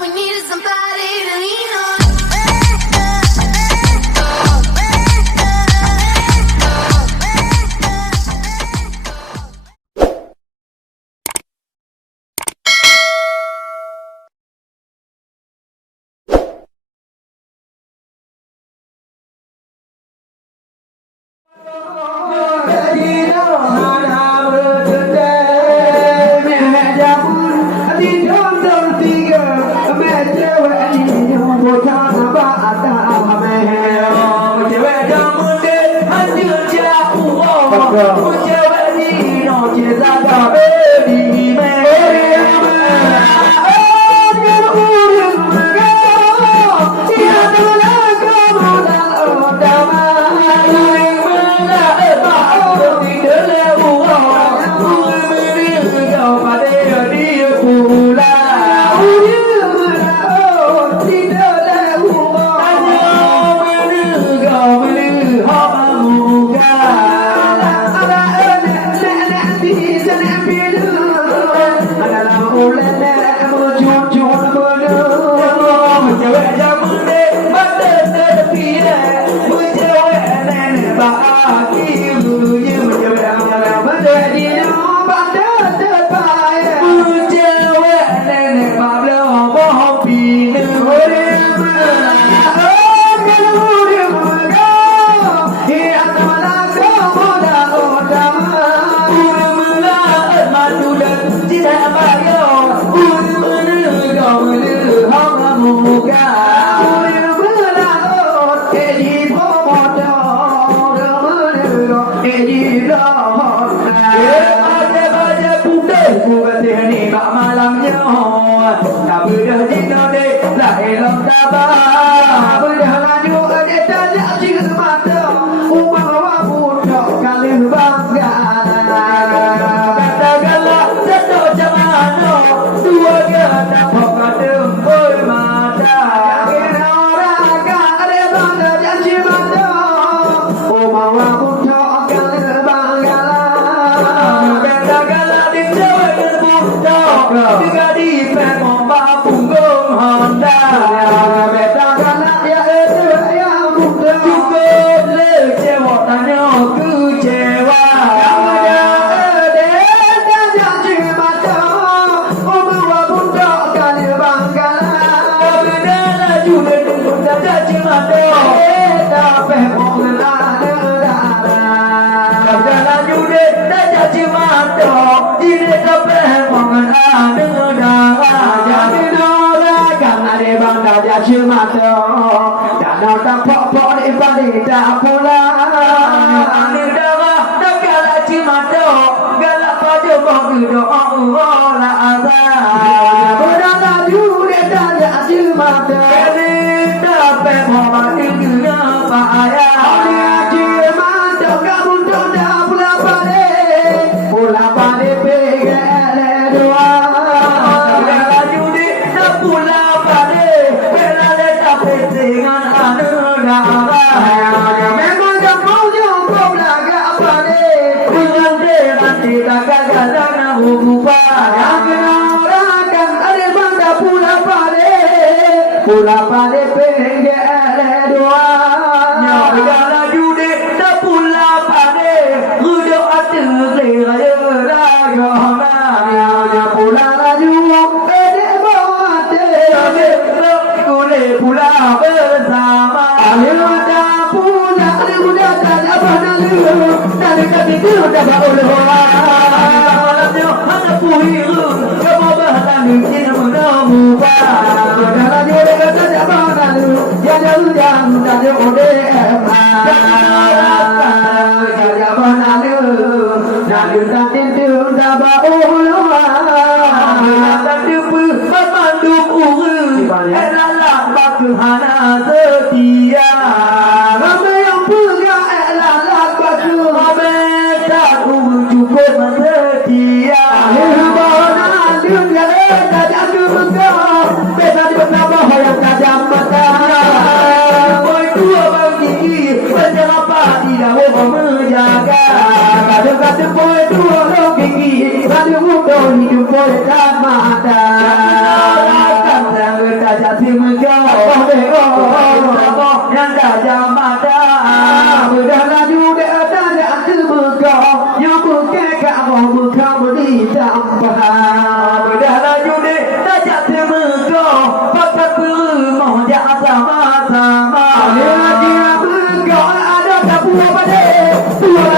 we need is somebody to lean on.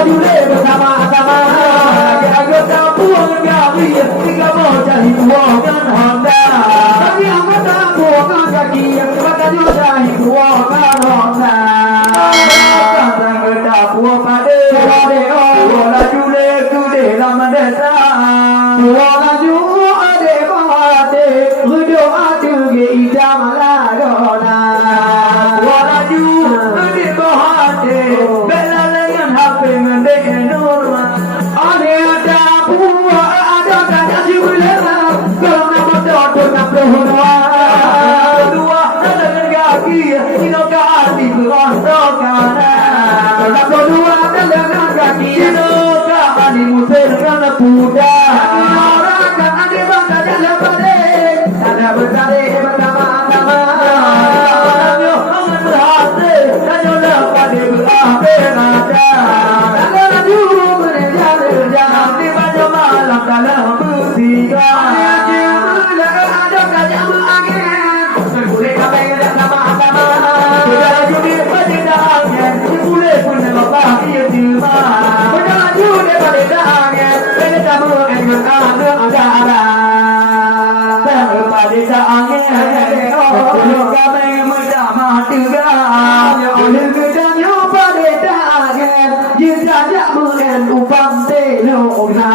jule bersama sama agak pun kami tiga bocah hibuan Honda kami anggota bukan kaki yang kebatan bocah hibuan Honda karena kita buah pada bola jule jule lama desa bola jule ade mate rujuk adu kita malah dona bola jule ade mate bela lengan HP mendengar ade ada buah ada kaya jule kalau nama dodo nak berhorma dua dengan kaki ino kaki berontokan nak berdua dengan kaki ino kaki musir dengan kuda orang kan ada bangga jalan balik ada bersari bersama-sama yo angan berhati dan yo lepas di berakhir ada ada laju berjalan di banyak malam dalam musika ada kaya angin boleh kami sama-sama berjalan judi pada angin boleh pun lepas dia cuma berjalan judi pada angin boleh kamu ada pada angin boleh kami mudah mati oleh gedanya pada angin jika tak mungkin upam telokna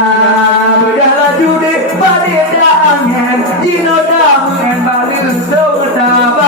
berjalan judi pada angin jika tak mungkin balik sotaba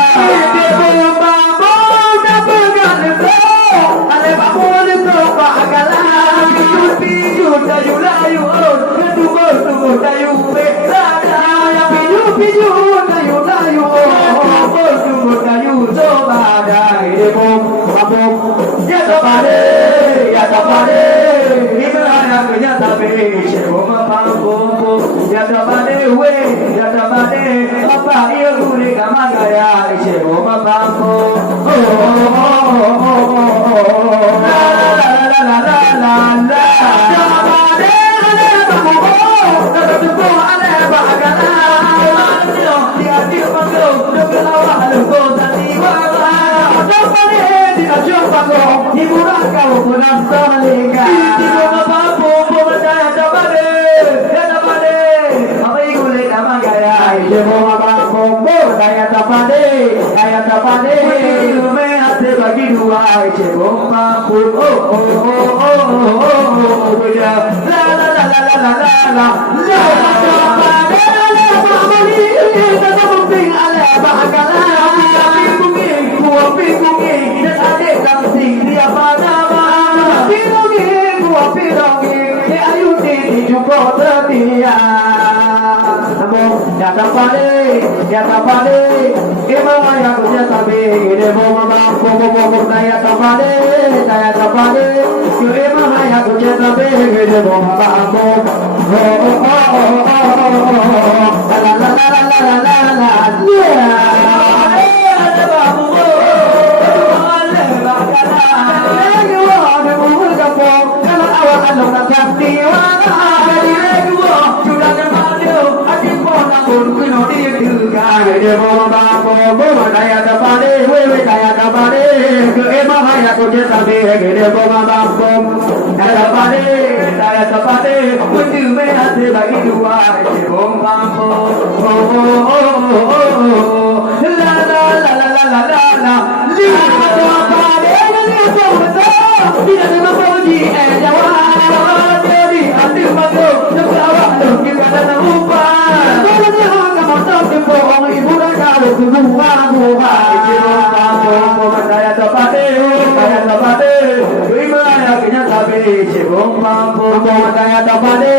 ya tapade emang ayah punya tabe ini bomo saya tapade yo emang ayah punya tabe ini bomo la la la la la la la ada babu ada bakala yo ada babu kapo kalau awak alung nak pasti wala yo sudah namadio adi pona pun kuno dia de boba boba daya tapade we daya tapade ke emang ayah ko je tabe de boba bom daya tapade kunju me hate bagi dua de boba la la la la la la la la li tapade ni boba tidak ada puji jawab jadi ati mago nabawa kita dan lupa ibu dah kalau semua buah cebong daya tapade terima ya kena tabe cebong daya tapade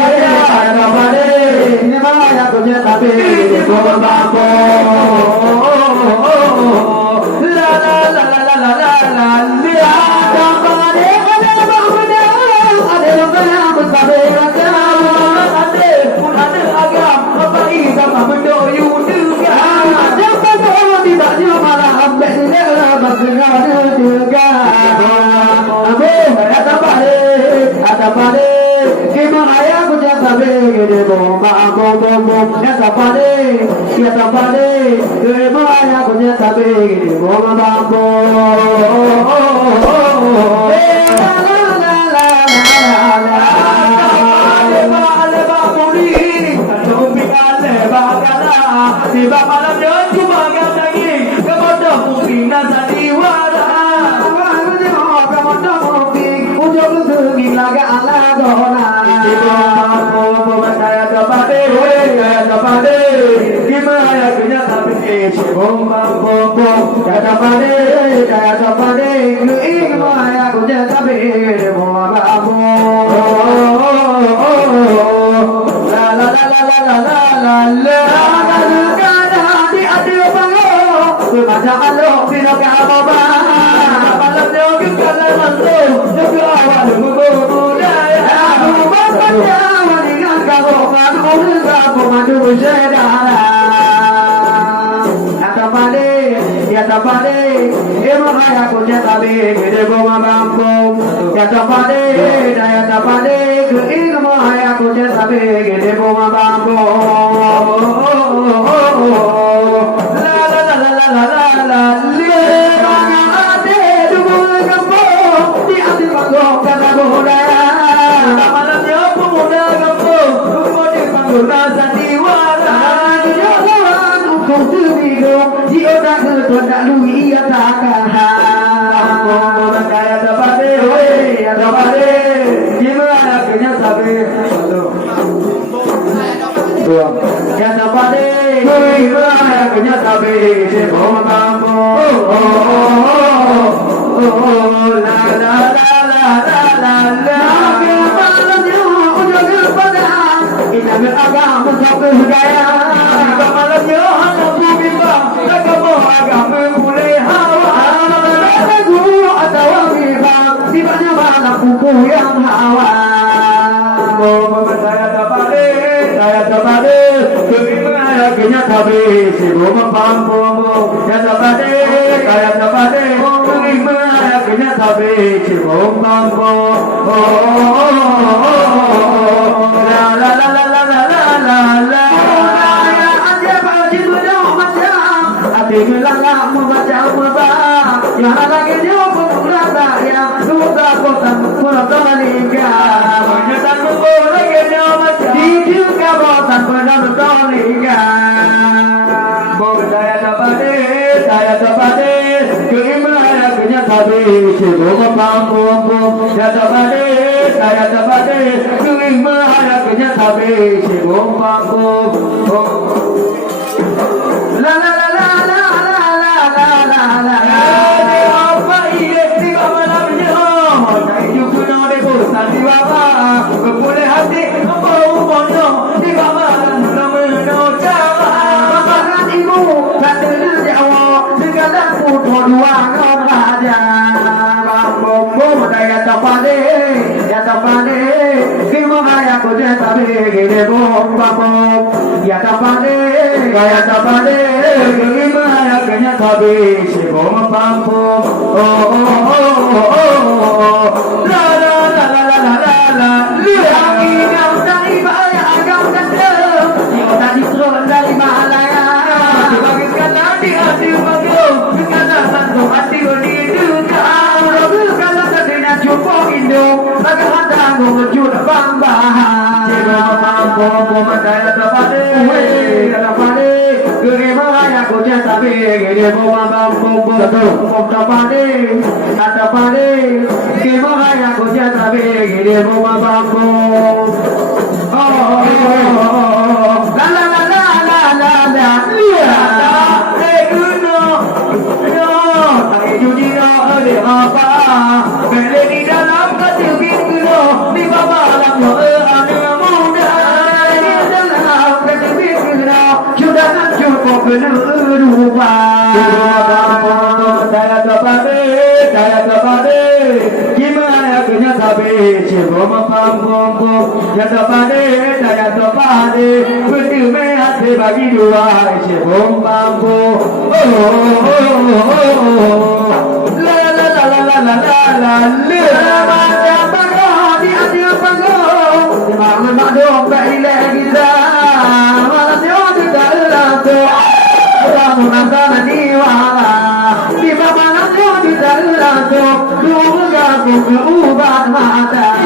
ini mah ya kena tabe cebong la la la la la la la la dia tapade ada yang bertabe ada agam apa sama mendoyu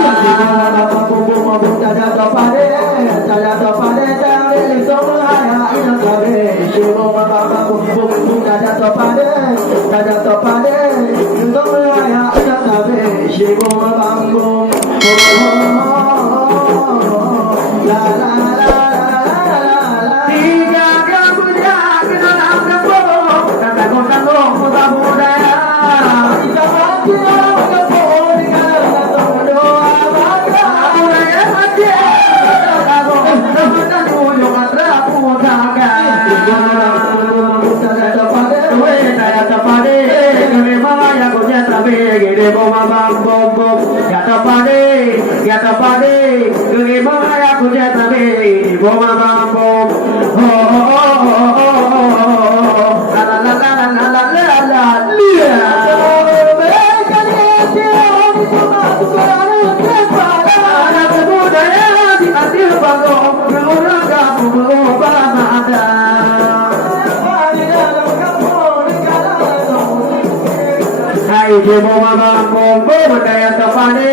Di Dada topade, dada topade, Gaya ajatabe, Shivo Mambo, la la la la la. Tiga kamuja kita nam kapo, tanda kota lo kota budaya. Tiga kamuja kapo, tiga kota doa baga. Budaya saja, kapo, kota tuju katra putaga. Daya tapade, kami maya kuja tabe, gede boma bam bom bom. Ya tapade, kami maya kuja tabe, boma bam bom. La la la la la la la la la. Hai boma bam bom bom, daya tapade,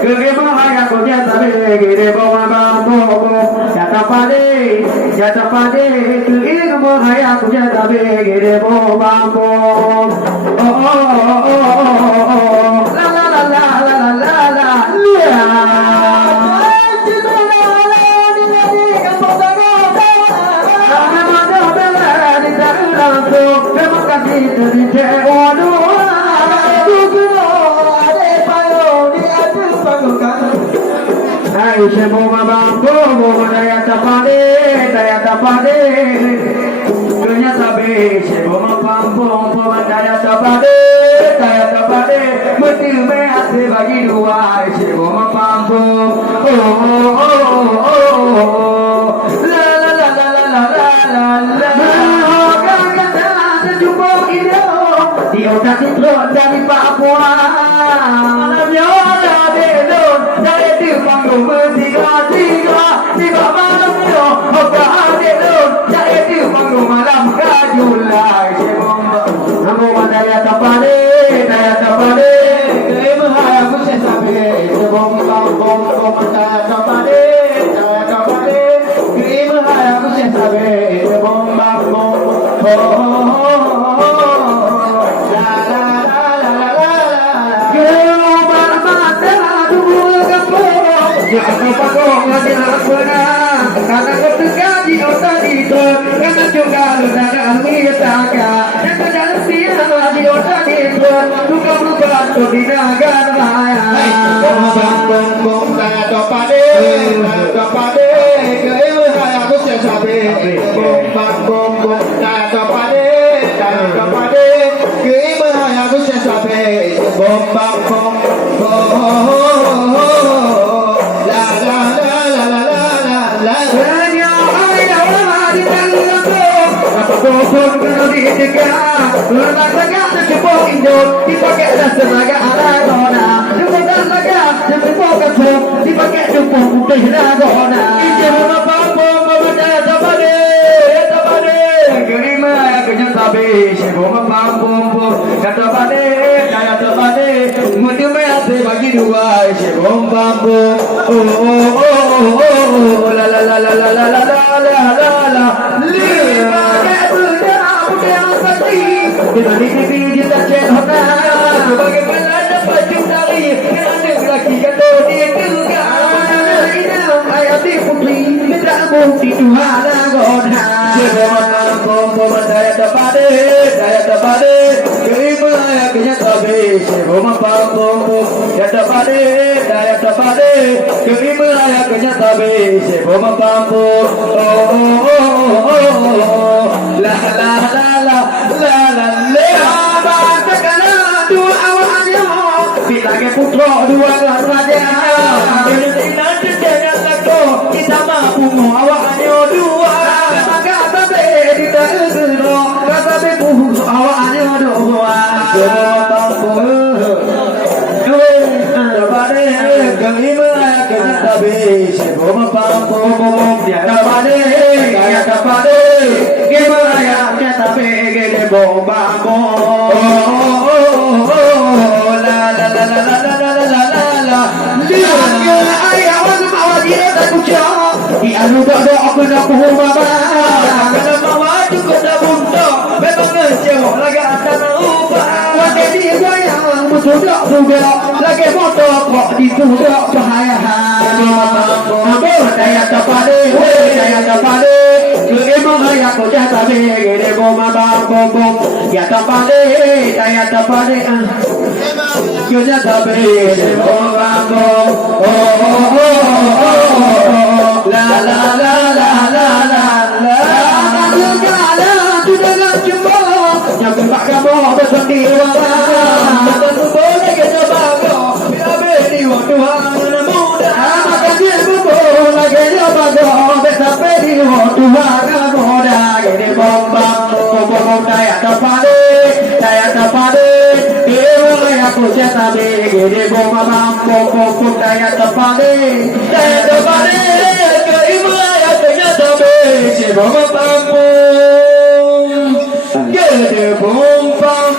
kami maya kuja tabe, gede boma bam bom bom. Ya tapade, kami maya kuja tabe, gede boma bam bom. La la la la la la la la. Hai semua bambu, daya tapade, dunia tabe, semua bambu, daya tapade, mesti mehati bagi dua, semua bambu, la la la la la la la la. Dia udah tidur dari Papua, malamnya ada belon dari di panggung bertiga tiga malamnya apa belon dari di panggung malam kajulai namo daya tapade, kemahaya kuce sabe, bom daya tapade, kemahaya kuce sabe, bom Aku pakai ngasih lakunya, karena ketika di otak itu, karena juga ledaknya mitaka, dan kadang siapa di otak itu, luka tuh di negara maya. Bom daya tapade, keimu saya aku sesabe, bom daya tapade, keimu saya aku sesabe, bom. Bopon kena ditegak, lepas tegak tercepok induk, dipakai senaga ala gona. Lepas tegak tercepok kacau, dipakai jemput putih lagona. Ijemu bopon daya tapade, kerima kena tabe, seboma bopon daya tapade, mesti mehati bagi dua, seboma bopon. La la la la la la la la la. Kita di TV kita cek hotel, bagaimana dapat cintari, kerana lelaki kata dia juga. Ayat putri, tidak bukti Tuhan agona. Bom daya tapade, kerima ayatnya tabe, seboma bom daya tapade, kerima ayatnya tabe, seboma bom. La la la la la la la. Dua awalnya, bila ke putra dua raja. Nanti jangan laku kita mampu awalnya dua. Maka tabe kita dulu, tabe puhu awalnya dua. Sebelum mampu dia tapade, gimana ya tabe gede bomba la la la la la la la la. Lihat ayah mau dia tak kucak, di anu doa aku nak kuhuma, kenapa wajib dah sudah lagi motor kok di sudah bahaya hati daya tapade daya tapade ibu gaya ko jata be gere bo ma ba bo bo ya tapade daya tapade yo jata be bo ba bo la la la la la la la yang berbak kamu bersendiri dan boleh kita bangga bila beri waktu muda maka dia bubur lagi dia bangga bisa beri waktu muda ini bombang bombang daya tapade dewa yang aku cetak ini bombang bombang daya tapade keibu yang ternyata beri bombang gede bombang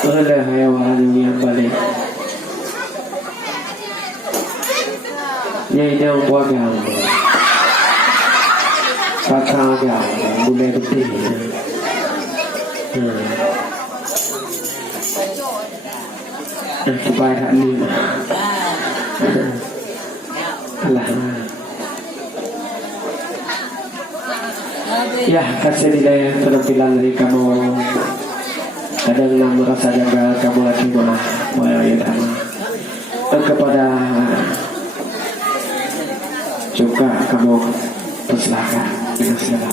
oleh hewan yang balik nhảy đâu qua gạo phát thao gạo bu lê bất tỉ bài hạn đi lah ya kasih nilai penampilan dari kamu kadang merasa jaga kamu lagi mana dan kepada juga kamu persilakan dengan segala